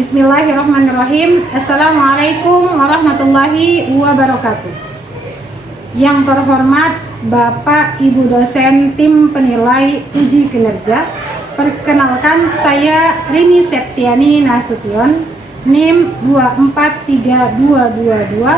Bismillahirrahmanirrahim. Assalamualaikum warahmatullahi wabarakatuh. Yang terhormat Bapak Ibu dosen tim penilai uji kinerja, perkenalkan saya Rini Septiani Nasution, NIM 243222064.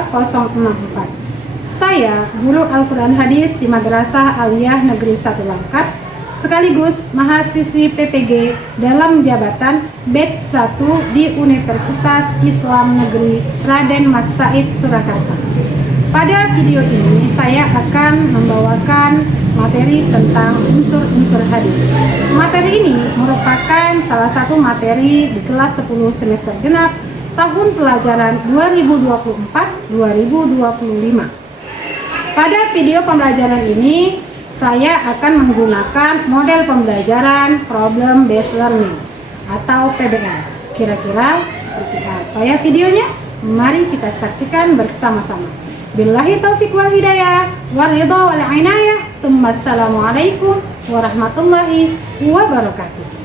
Saya guru Al-Quran Hadis di Madrasah Aliyah Negeri 1 Langkat, sekaligus mahasiswi PPG dalam jabatan batch 1 di Universitas Islam Negeri Raden Mas Said Surakarta. Pada video ini saya akan membawakan materi tentang unsur-unsur hadis. Materi ini merupakan salah satu materi di kelas 10 semester genap tahun pelajaran 2024-2025. Pada video pembelajaran ini saya akan menggunakan model pembelajaran Problem Based Learning atau PBL. Kira-kira seperti apa ya videonya? Mari kita saksikan bersama-sama. Billahi taufiq wal hidayah wal ridha wal inayah. Assalamualaikum warahmatullahi wabarakatuh.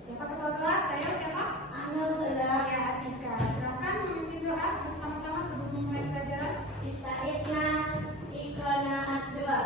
Siapa ketua kelas? Saya siapa? Anu sudah. Ya, Atika. Silakan memimpin doa bersama-sama sebelum memulai pelajaran. Istaidna ikona dua.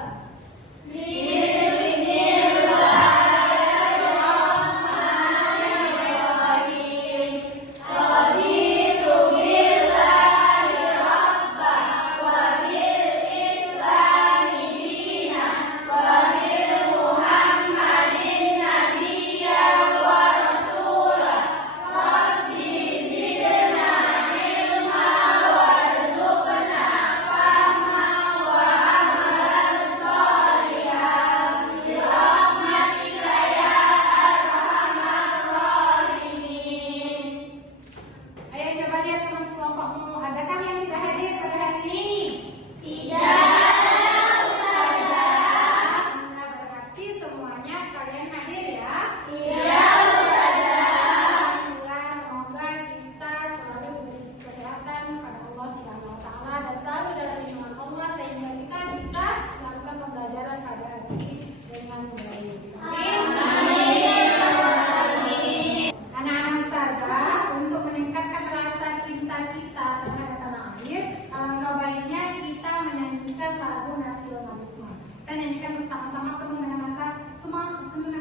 Kita nyanyikan bersama-sama penuh dengan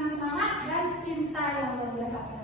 semangat dan cinta yang luar biasa.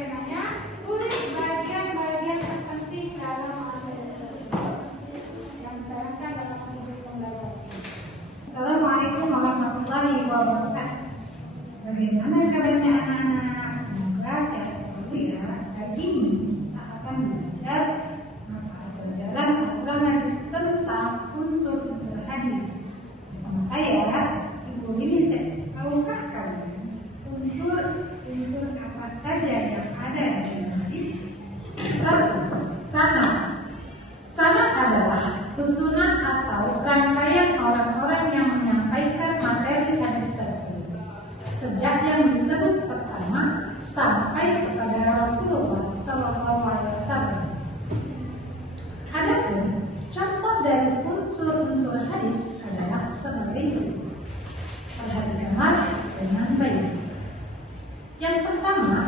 penanya, tulis bagian-bagian terpenting dalam materi tersebut yang ditayangkan dalam materi pembelajaran. Assalamualaikum warahmatullahi wabarakatuh. Bagaimana kabarnya anak-anak? Semoga sehat selalu ya. Hari ini kita akan belajar mata pelajaran aturan hadis tentang unsur-unsur hadis. Bersama saya, Ibu Lilis. Tahukah kalian unsur apa saja yang ada di dalam hadis? Satu, sanad. Sanad adalah susunan atau rangkaian orang-orang yang menyampaikan materi hadis tersebut, sejak yang disebut pertama sampai kepada Rasulullah SAW. Adapun contoh dari unsur-unsur hadis adalah sebagai berikut. Perhatikanlah dengan baik. Yang pertama,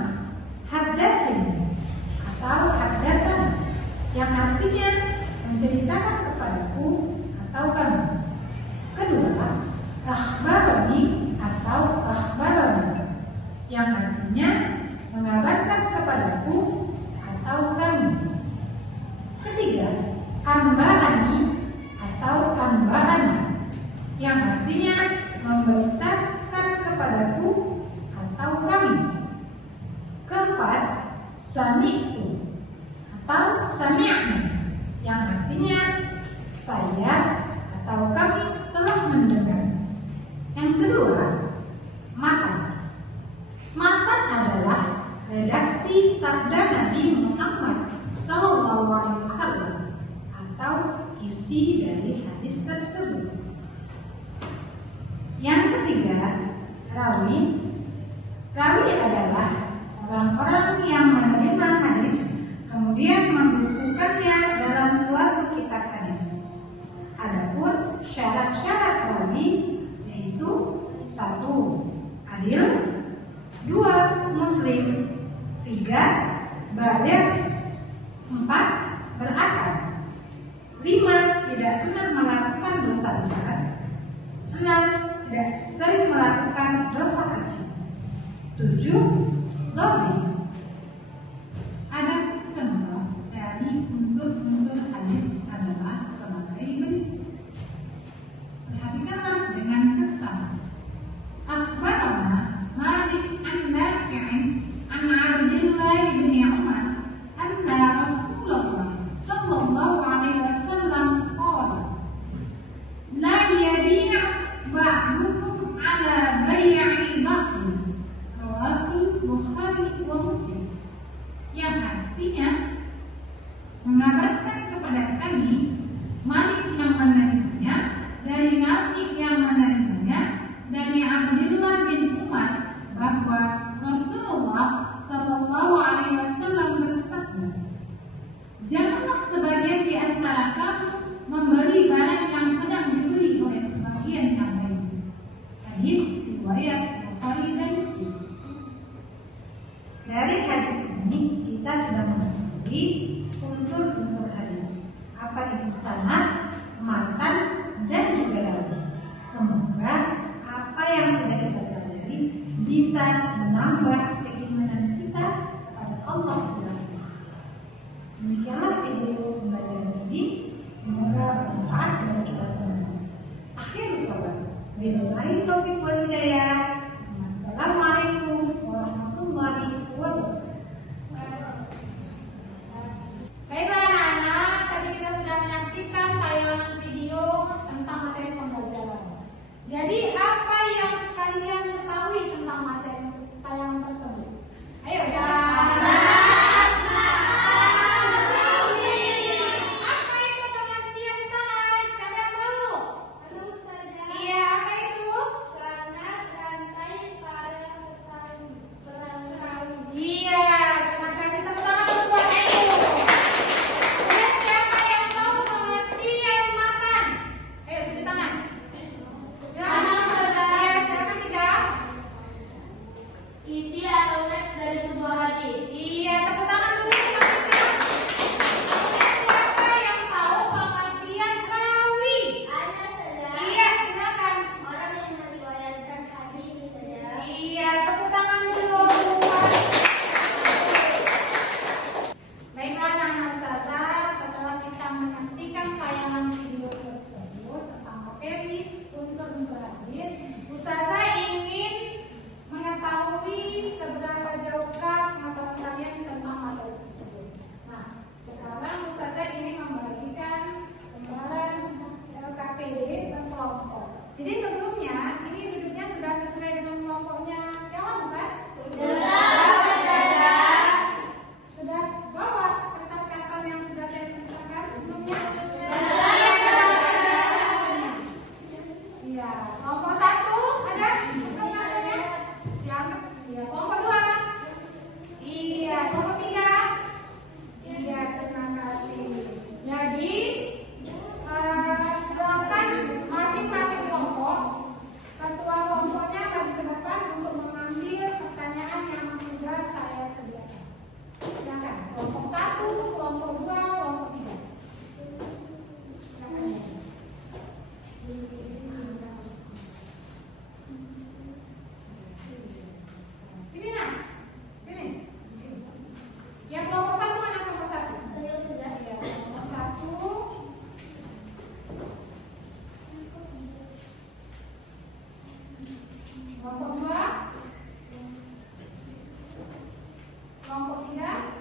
haddatsani atau haddatsana, yang artinya menceritakan kepadaku atau kamu. Kedua, akhbarani atau akhbarana, yang artinya mengabarkan kepadaku atau kamu. Ketiga, amba'ani atau amba'ana, yang artinya memberitakan kepadaku atau kami. Keempat, sami'tu atau sami'na, yang artinya saya atau kami telah mendengar. Yang kedua, matan. Matan adalah redaksi sabda Nabi Muhammad SAW atau isi dari hadis tersebut. Yang ketiga, rawi. Rawi adalah orang-orang yang menerima hadis kemudian membukukannya dalam suatu kitab hadis. Adapun syarat-syarat rawi yaitu 1. Adil, 2. Muslim, 3. Baligh, 4. Berakal, 5. Tidak pernah melakukan dosa besar, 6. Tidak sering melakukan dosa kecil, 7. Dhabi. Ada contoh dari unsur-unsur hadis adalah sebagai berikut. Perhatikanlah dengan seksama. Akhbarana Malik an Nafi'in an Abdullah bin Umar anna Rasulullah sallallahu alaihi wasallam qala la yabi' ba'dukum ala bai'i ba'd. Rawahu Bukhari wa Muslim. Yang artinya mengabarkan kepada kami Malik yang menerimanya dari Nabi yang menerimanya dari Abdullah bin Umar bahwa Rasulullah Sallallahu Alaihi Wasallam bersabda, janganlah sebagian di antara kamu membeli barang yang sedang dibeli oleh sebagian yang lain. Hadis riwayat Bukhari dan Muslim. Dari hadis ini kita sudah mengetahui unsur-unsur hadis, apa itu sanad, matan, dan juga rawi. Semoga apa yang sudah kita pelajari bisa menambah keimanan kita kepada Allah SWT. Demikianlah video pembelajaran ini, semoga bermanfaat bagi kita semua. Akhirul kalam, billahi taufiq wal hidayah. Wassalamualaikum warahmatullahi wabarakatuh. Baiklah anak-anak, tadi kita sudah menyaksikan tayangan video tentang materi pembelajaran. Jadi apa yang kalian ketahui tentang materi tayangan tersebut? Ayo jangan. Apa itu pengertian sanad? Siapa yang tahu? Halo Ustazah. Iya, apa itu? Sanad rantai para perawi. Iya, terima kasih. Tepuk tangan dulu buat Ayu. Dan siapa yang tahu pengertian matan? Ayo tunjuk tangan. Sama-sama. Yang kelompok 1 mana kelompok 1? Saya sudah. Ya, kelompok 1. Kelompok 2. Kelompok 3.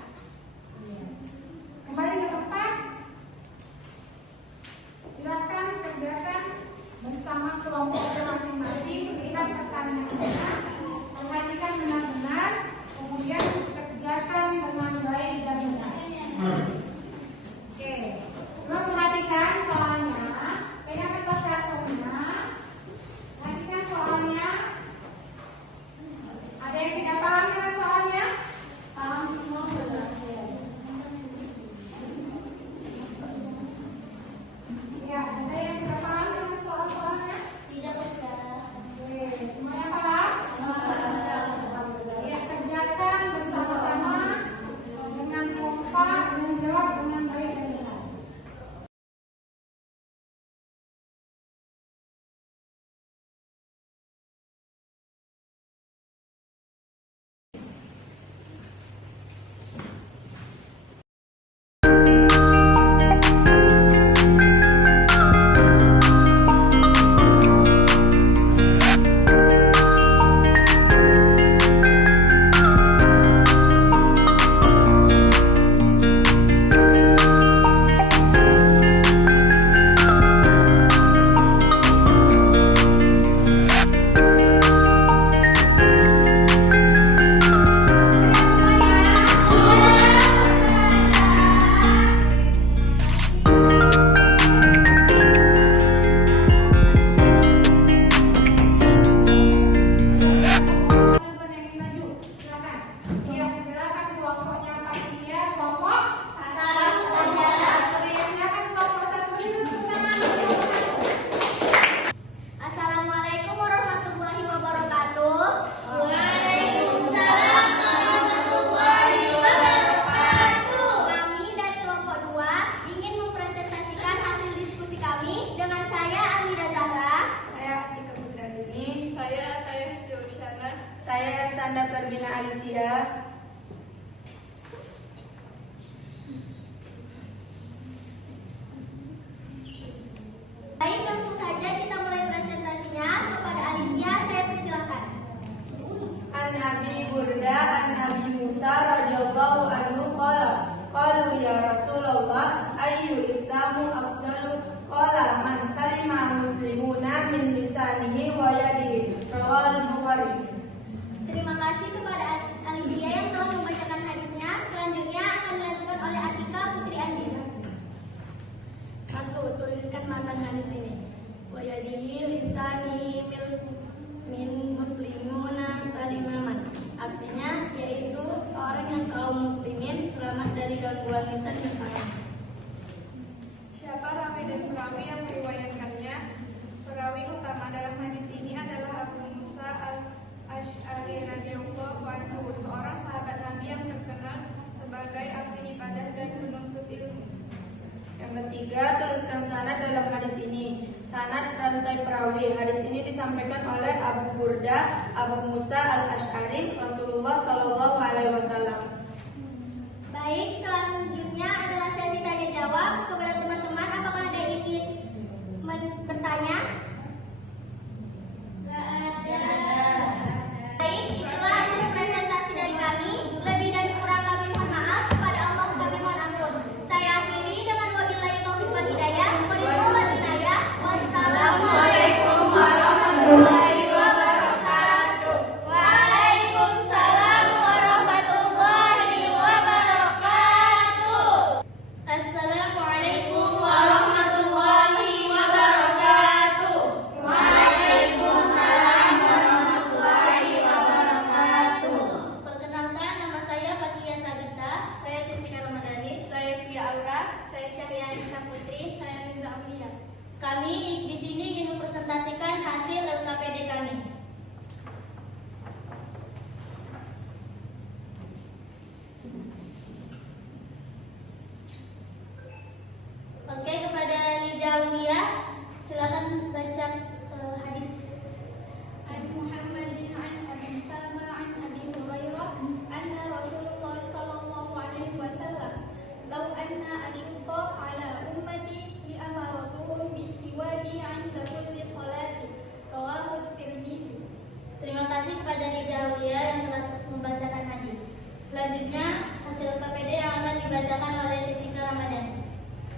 Kembali ke tempat. Silakan kerjakan bersama kelompok masing-masing. Lihat pertanyaannya, perhatikan benar-benar, kemudian kerjakan dengan baik dan benar. Oke, coba perhatikan soalnya. Pegang kertas kartonnya. Perhatikan soalnya. Ada yang tidak paham dengan soalnya? Paham semua sudah. Ya, ada yang tidak paham dengan soal-soalnya? Tidak saudara. Oke, semuanya paham? Ya, kerjakan bersama-sama dengan kompak dan jawab dengan baik dan benar. Teman-teman yang ingin maju, silakan. Iya, silakan kelompoknya panitia, kelompok 1. Oke, silakan kelompok 1 beri tepuk tangan untuk kelompok 1. Assalamualaikum warahmatullahi wabarakatuh. Waalaikumsalam warahmatullahi wabarakatuh. Kami dari kelompok 2 ingin mempresentasikan hasil diskusi kami dengan saya Amira Zahra. Saya Atika Putradini. Saya Tayah Joshana. Saya Sanda Perbina Alicia. Baik, langsung saja kita mulai presentasinya. Kepada Alicia, saya persilahkan. An Abi Burda an Abi Musa radhiyallahu anhu qala qalu ya Rasulullah ayyu islamu afdalu qala man salima muslimuna min lisanihi wa yadihi rawahul Bukhari. Terima kasih kepada Alicia yang telah membacakan hadisnya. Selanjutnya akan dilanjutkan oleh Atika Putri Andina. 1. Tuliskan matan hadis ini. Wa yadihi lisani min muslimuna salimaman. Artinya yaitu orang yang kaum muslimin selamat dari gangguan lisan dan tangan. Siapa rawi dan perawi yang meriwayatkannya? Perawi utama dalam hadis ini adalah Abu Musa al-Ash'ari radhiyallahu anhu, seorang sahabat Nabi yang terkenal sebagai ahli ibadah dan penuntut ilmu. Yang ketiga, tuliskan sanad dalam hadis ini. Sanad rantai perawi. Hadis ini disampaikan oleh Abu Burda, Abu Musa al-Ash'ari, Rasulullah Shallallahu Alaihi Wasallam. Baik, selanjutnya adalah sesi tanya jawab kepada teman-teman. Apakah ada yang ingin bertanya? Baik, itulah hasil presentasi dari kami. Lebih dan kurang kami mohon maaf. Kepada Allah kami mohon ampun. Saya akhiri dengan wabillahi taufiq wal hidayah. Wassalamualaikum warahmatullahi wabarakatuh. Waalaikumsalam warahmatullahi wabarakatuh. Assalamualaikum warahmatullahi wabarakatuh. Waalaikumsalam warahmatullahi wabarakatuh. Perkenalkan, nama saya Fatia Sabita. Saya Jessica Ramadhani. Saya Fia Aura. Saya Cahya Nisa Putri. Saya Riza Amelia. Kami di sini ingin mempresentasikan hasil LKPD kami. Oke, kepada Lija Aulia, silakan baca hadis. An Muhammadin an Abi Salma an Abi Hurairah anna Rasulullah sallallahu alaihi ummati li amaratuhum bisiwadi 'inda kulli sholati. Rawahu Tirmidzi. Terima kasih kepada Nida Aulia yang telah membacakan hadis. Selanjutnya, hasil KPD yang akan dibacakan oleh Jessica Ramadhani.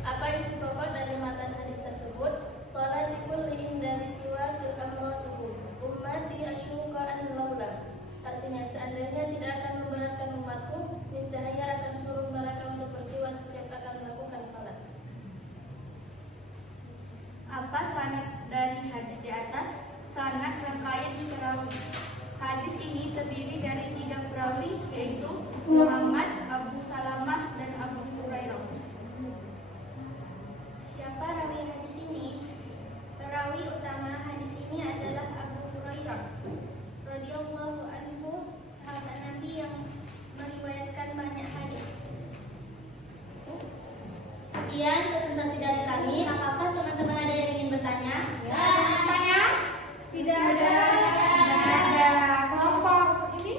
Apa isi pokok dari matan hadis tersebut? Sholatikul inda bisiwakil amratuhum ummati asyuka an laula. Artinya, seandainya tidak akan memberatkan umatku, niscaya akan suruh mereka untuk bersiwak setiap akan melakukan sholat. Apa sanad dari hadis di atas? Sanad rangkaian perawi. Hadis ini terdiri dari 3 perawi, yaitu Muhammad, Abu Salamah, dan Abu Hurairah. Siapa rawi hadis ini? Perawi utama hadis ini adalah Abu Hurairah radhiyallahu anhu, sahabat Nabi yang meriwayatkan banyak hadis. Sekian presentasi dari kami. Apakah teman-teman ada yang ingin bertanya? Bertanya? Tidak ada. Kelompok ini?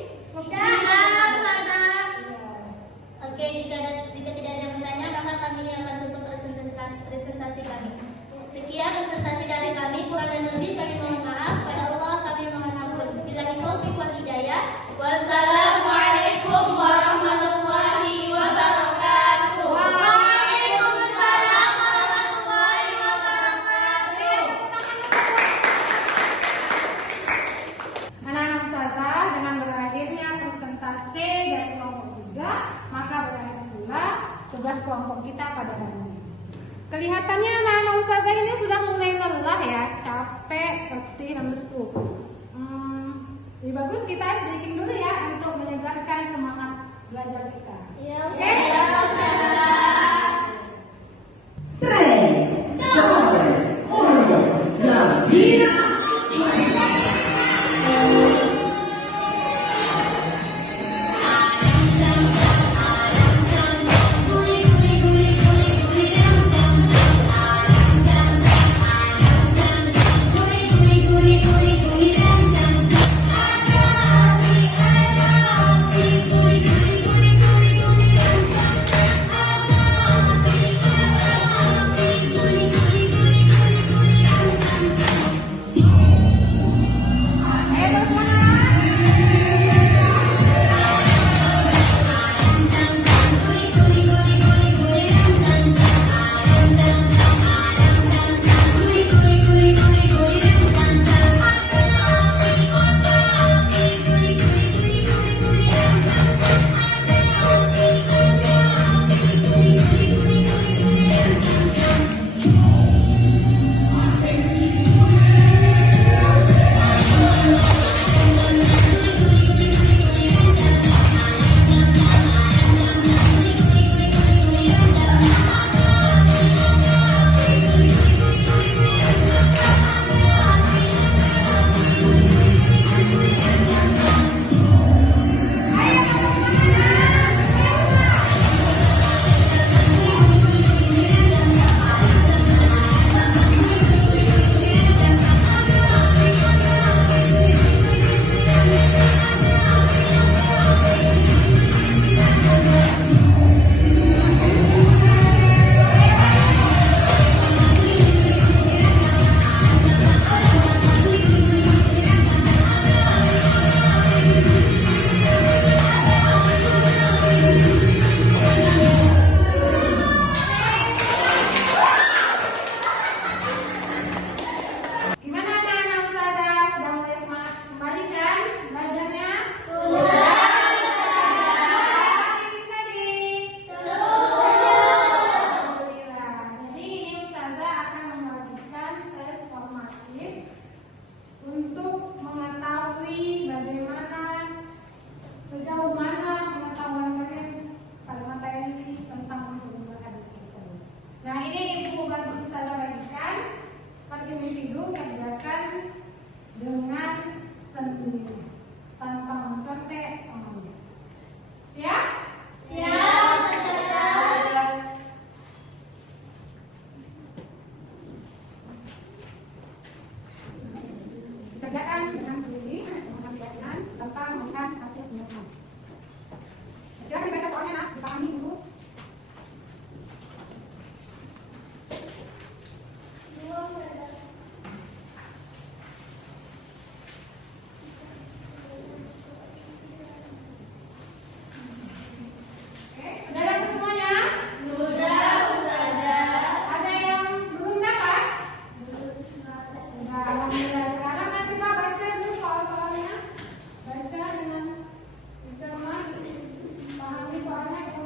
Oke, jika tidak ada bertanya, maka kami akan tutup presentasi kami. Sekian presentasi dari kami. Kurang dan lebih kami mohon maaf. Pada Allah kami mohon ampun. Billahi taufiq wal hidayah. Wassalamualaikum warahmatullahi wabarakatuh. Waalaikumsalam warahmatullahi wabarakatuh. Anak-anak ustazah, dengan berakhirnya presentasi dari kelompok 3, maka berakhir pula tugas kelompok kita pada hari ini. Kelihatannya anak-anak ustazah ini sudah mulai lelah ya, capek, letih, dan lesu. Lebih bagus kita sedikit dulu ya untuk menyegarkan semangat belajar kita. Ya, Oke? Guli guli guli guli guli guli guli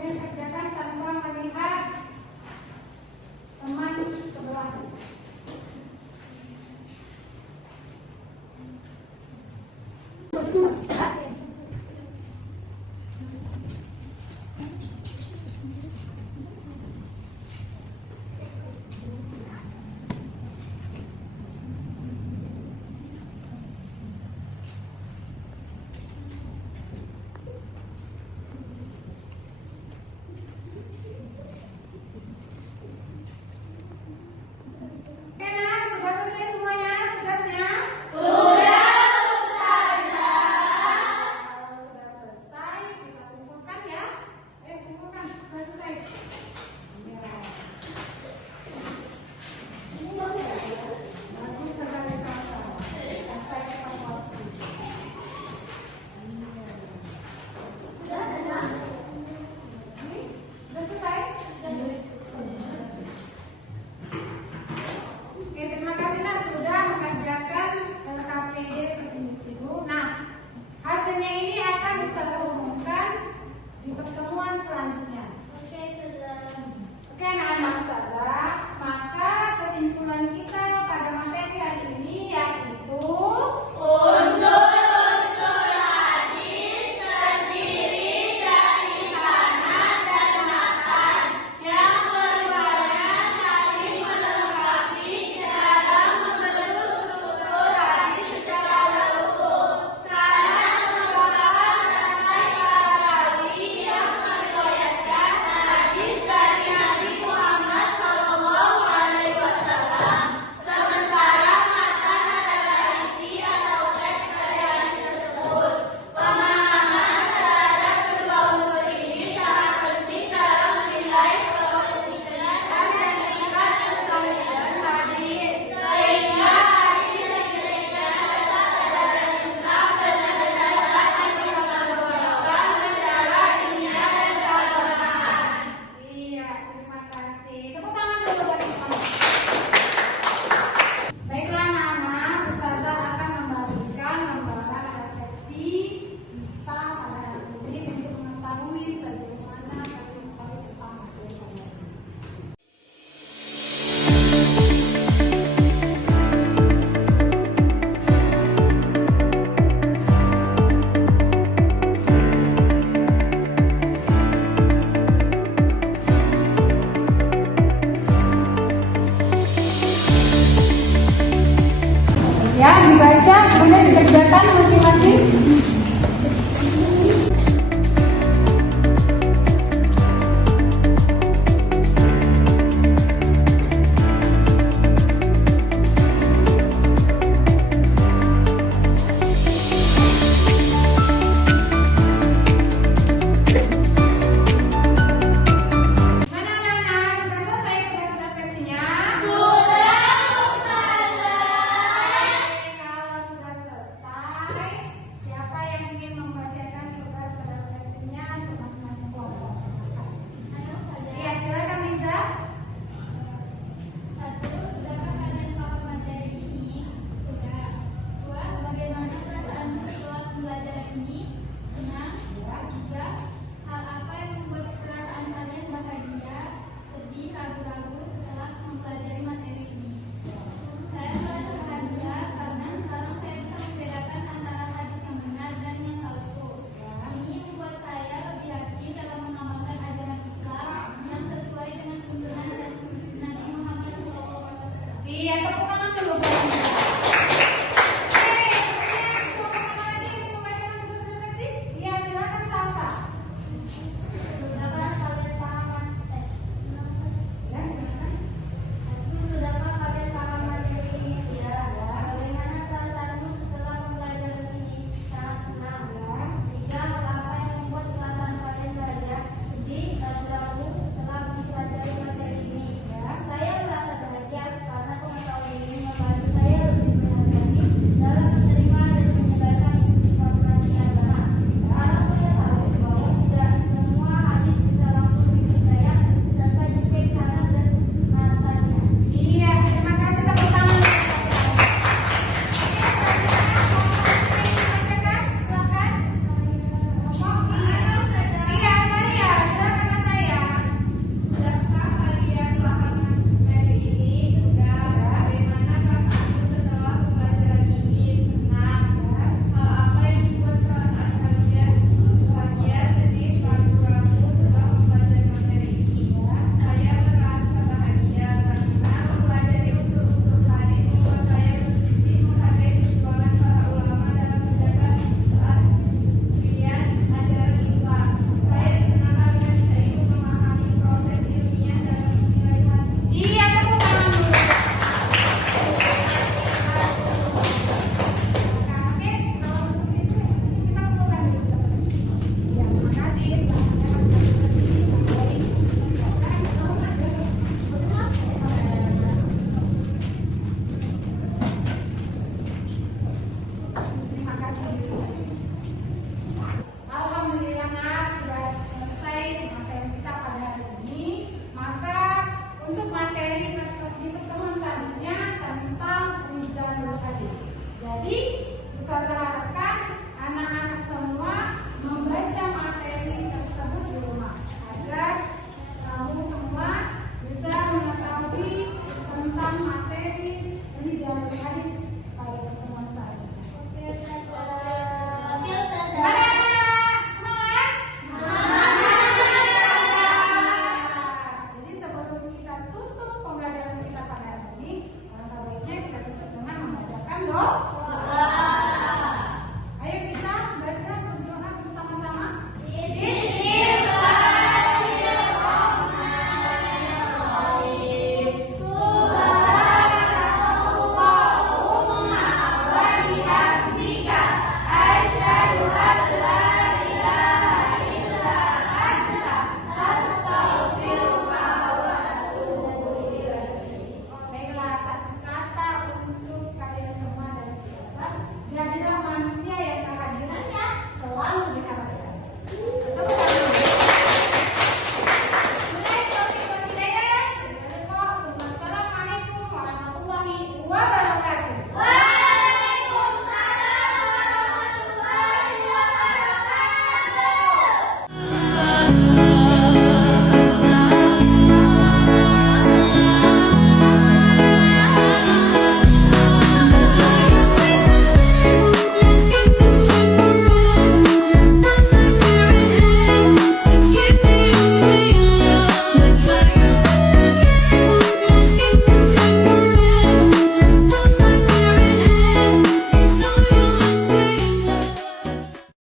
dikerjakan tanpa melihat teman sebelah. Oke, nah, sudah selesai semuanya tugasnya? Sudah, Ustazah. Kalau sudah selesai, kita kumpulkan ya. Kumpulkan, sudah selesai. Ya. Bagus sekali, Sasa. Selesai tepat waktu. Sudah, Sasa? Ini, sudah selesai? Oke, terima kasih Nak sudah mengerjakan KPD itu. Nah, hasilnya ini akan bisa terumumkan di pertemuan selanjutnya. Oke, anak-anak Ustazah, maka kesimpulan kita pada materi hari ini yaitu Unsur-unsur hadis terdiri dari sanad dan matan yang keduanya saling melengkapi dalam membentuk struktur hadis secara utuh. Sanad merupakan rantai para rawi yang meriwayatkan hadis dari Nabi Muhammad SAW. Sementara matan adalah isi atau teks dari hadis tersebut. Pemahaman terhadap kedua unsur ini sangat penting dalam menilai keautentikan dan tingkat kesahihan hadis. Sehingga hadis yang dijadikan dasar ajaran Islam benar-benar dapat dipertanggungjawabkan secara ilmiah dan keagamaan. iya, terima kasih. Tepuk tangan dulu buat kita. Baiklah anak-anak, Ustazah akan membagikan gambaran refleksi kita pada hari ini untuk mengetahui sejauh mana kalian mengetahui tentang materi pelajaran. Ya, dibaca kemudian dikerjakan masing-masing. Mana anak-anak, sudah selesai tugas refleksinya? Kalau sudah selesai, siapa yang ingin membacakan tugas refleksinya untuk masing-masing kelompok? Silakan. Iya, silakan Liza. Satu, sudahkah kalian paham materi ini? Sudah. Dua, bagaimana perasaanmu setelah pembelajaran ini? Senang. Tiga, hal apa yang membuat perasaan kalian bahagia, sedih, ragu-ragu setelah mempelajari materi ini? Saya merasa bahagia karena sekarang saya bisa membedakan antara hadis yang benar dan yang palsu. Ini membuat saya lebih yakin dalam mengamalkan ajaran Islam yang sesuai dengan tuntunan Nabi Muhammad SAW. Iya, tepuk tangan dulu buat Liza. Oke, kemudian siapa lagi yang membacakan tugas refleksi? Iya, silakan Salsa. Sudahkah kalian paham? Ya, silakan. Sudahkah kalian paham materi ini? Sudah. Bagaimana perasaanmu setelah mempelajari ini? Sangat senang. Tiga, hal apa yang membuat perasaan kalian bahagia, sedih, ragu-ragu setelah mempelajari materi ini? Saya merasa bahagia karena pengetahuan ini membantu untuk materi di pertemuan selanjutnya tentang ujian hadis. Jadi, Ustazah harapkan